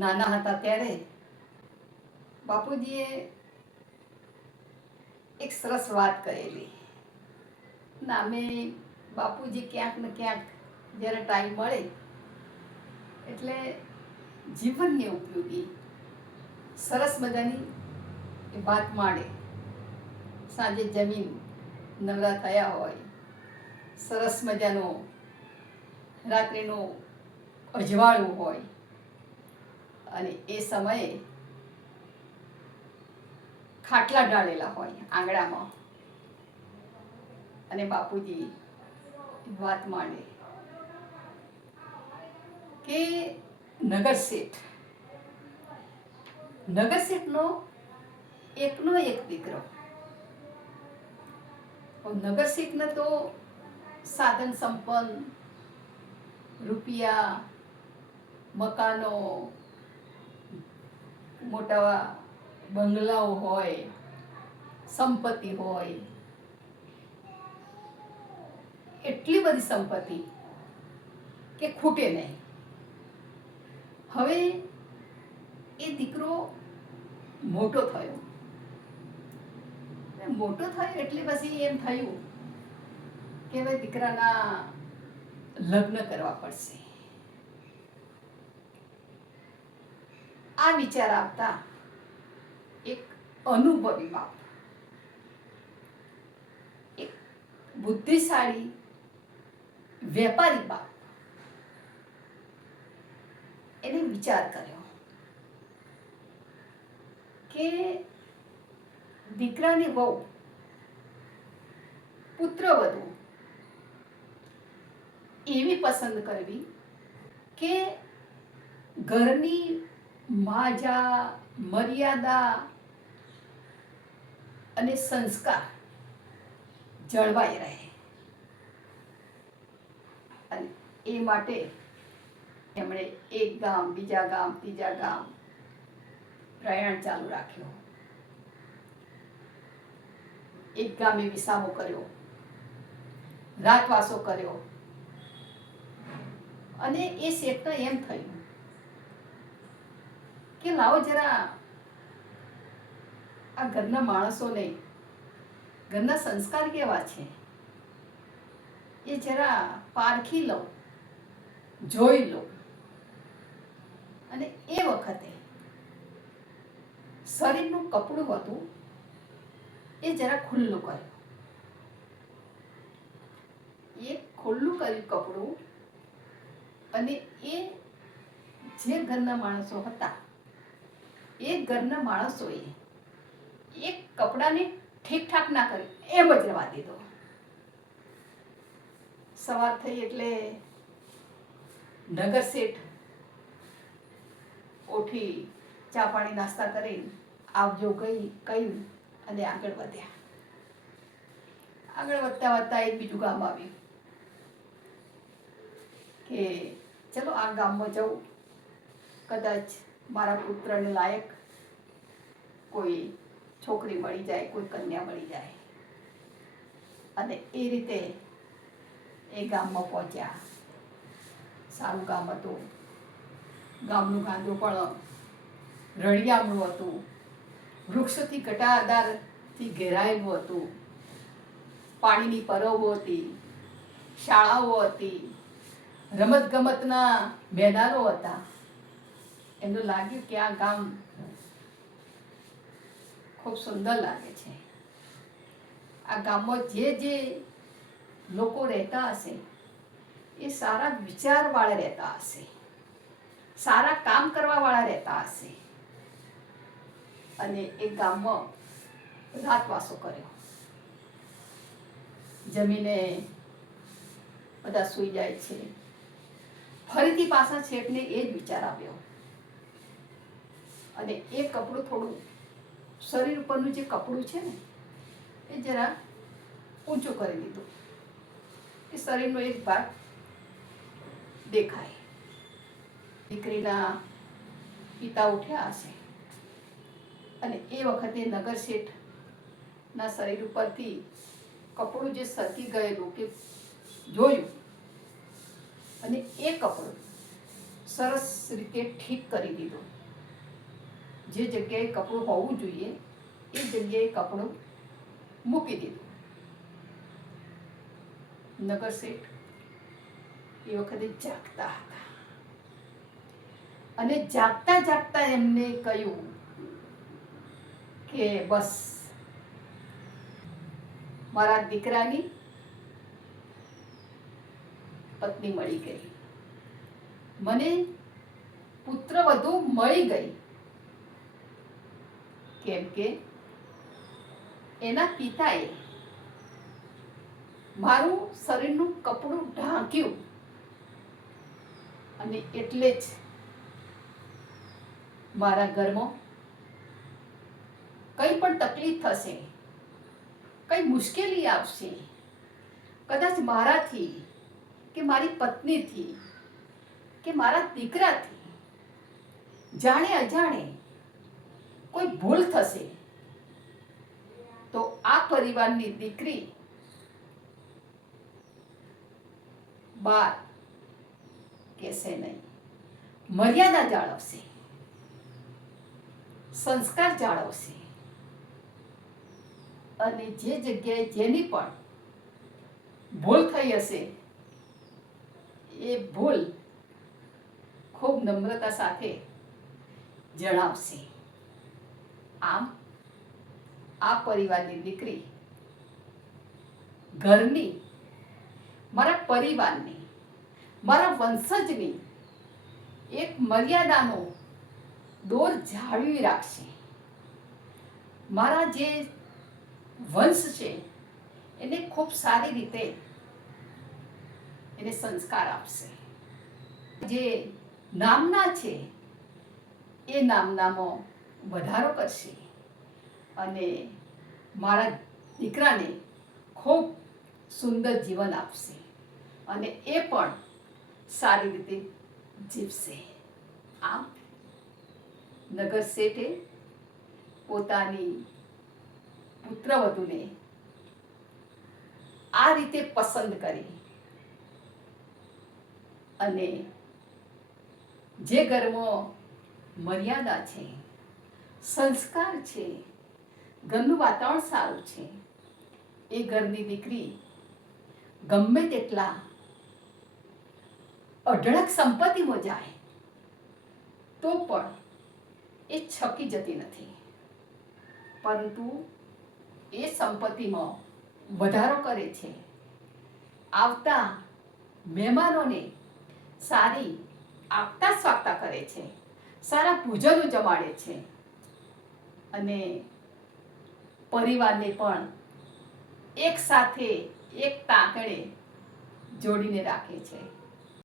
નાના હતા ત્યારે બાપુજીએ એક સરસ વાત કરેલી. ના અમે બાપુજી ક્યાંક ને ક્યાંક જ્યારે ટાઈમ મળે એટલે જીવનને ઉપયોગી સરસ મજાની વાત માંડે. સાંજે જમીન નવરા થયા હોય, સરસ મજાનો રાત્રિનો અજવાળું હોય અને એ સમયે ખાટલા ડાળેલા હોય આંગણામાં અને બાપુજી વાત માંડે કે નગર શેઠનો એકનો એક દીકરો. નગર શેઠને તો સાધન સંપન્ન, રૂપિયા, મકાનો, મોટા બંગલાઓ હોય, સંપત્તિ હોય, એટલી બધી સંપત્તિ કે ખૂટે નહીં. હવે એ દીકરો મોટો થયો એટલે પછી એમ થયું કે હવે દીકરાના લગ્ન કરવા પડશે. આ વિચાર આવતા એક અનુભવી બાપ, એક બુદ્ધિશાળી વેપારી બાપ એને વિચાર કર્યો કે દીકરાની વહુ, પુત્રવધુ એવી પસંદ કરવી કે ઘરની માજા, મર્યાદા અને સંસ્કાર જળવાઈ રહે. અને એ માટે એમણે એક ગામ, બીજા ગામ, ત્રીજા ગામ પ્રયાણ ચાલુ રાખ્યો. એક ગામે વિસામો કર્યો, રાતવાસો કર્યો અને એ શેઠને એમ થયું કે લાવો જરા આ ઘરના માણસોને, ઘરના સંસ્કાર કેવા છે એ જરા પારખી લો, જોઈ લો. અને એ વખતે શરીરનું કપડું હતું એ જરા ખુલ્લું કર્યું. એ ખુલ્લું કર્યું કપડું અને એ જે ઘરના માણસો હતા એ ઘરના માણસોએ એ કપડાને ઠીકઠાક ના કર્યું, એમ જ રહેવા દીધો. સવાર થઈ એટલે નગર શેઠ ઉઠી ચા પાણી નાસ્તા કરી આવજો કહ્યું અને આગળ વધ્યા. આગળ વધતા વધતા એક બીજું ગામ આવ્યું કે ચલો આ ગામમાં જવું, કદાચ મારા પુત્રને લાયક કોઈ છોકરી મળી જાય, કોઈ કન્યા મળી જાય. અને એ રીતે એ ગામમાં પહોંચ્યા. સારું ગામ હતું. ગામનું ગાંધું પણ રળિયામણું હતું, વૃક્ષોથી ઘટાદારથી ઘેરાયેલું હતું, પાણીની પરબો હતી, શાળાઓ હતી, રમત ગમતના મેદાનો હતા. એમને લાગ્યું કે આ ગામ ખૂબ સુંદર લાગે છે. આ ગામમાં જે લોકો રહેતા હશે એ સારા વિચારવાળા રહેતા હશે, સારા કામ કરવાવાળા રહેતા હશે. અને એ ગામમાં રાતવાસો કર્યો. જમીને બધા સૂઈ જાય છે. ફરીથી પાછા શેઠને એ જ વિચાર આવ્યો અને એ કપડું થોડું, શરીર ઉપરનું જે કપડું છે ને એ જરા ઊંચું કરી દીધું કે શરીરનો એક ભાગ દેખાય. દીકરીના પિતા ઉઠ્યા હશે અને એ વખતે નગર શેઠના શરીર ઉપરથી કપડું જે સરકી ગયેલું કે જોયું અને એ કપડું સરસ રીતે ઠીક કરી દીધું. જે જગ્યાએ કપડું હોવું જોઈએ એ જગ્યાએ કપડું મૂકી દીધું. નગર શેઠ એ વખતે જાગતા હતા અને જાગતા જાગતા એમને કહ્યું કે બસ મારા દીકરાની પત્ની મળી ગઈ, મને પુત્રવધુ મળી ગઈ. કેમ કે એના પિતાએ મારું શરીરનું કપડું ઢાંક્યું અને એટલે જ મારા ઘરમાં કંઈ પણ તકલીફ થશે, કંઈ મુશ્કેલી આવશે, કદાચ મારાથી કે મારી પત્નીથી કે મારા દીકરાથી જાણે અજાણે કોઈ ભૂલ થશે તો આ પરિવારની દીકરી બાર કહેશે નહીં, મર્યાદા જાળવશે, સંસ્કાર જાળવશે અને જે જગ્યાએ જેની પણ ભૂલ થઈ હશે એ ભૂલ ખૂબ નમ્રતા સાથે જણાવશે. આમ આ પરિવારની દીકરી ઘરની, મારા પરિવારની, મારા વંશજની એક મર્યાદાનો દોર જાળવી રાખશે. મારા જે વંશ છે એને ખૂબ સારી રીતે એને સંસ્કાર આપશે. જે નામના છે એ નામનામાં વધારો કરશે અને મારા દીકરાને ખૂબ સુંદર જીવન આપશે અને એ પણ સારી રીતે જીવશે. આમ નગર શેઠે પોતાની પુત્રવધૂને આ રીતે પસંદ કરી અને જે ઘરમાં મર્યાદા છે, સંસ્કાર છે, ઘરનું વાતાવરણ સારું છે, એ ઘરની દીકરી ગમે તેટલા અઢળક સંપત્તિમાં જાય તો પણ એ છકી જતી નથી, પરંતુ એ સંપત્તિમાં વધારો કરે છે. આવતા મહેમાનોને સારી આગતા સ્વાગતા કરે છે, સારા ભોજનો જમાડે છે અને પરિવારને પણ એક સાથે એક તાંતણે જોડીને રાખે છે.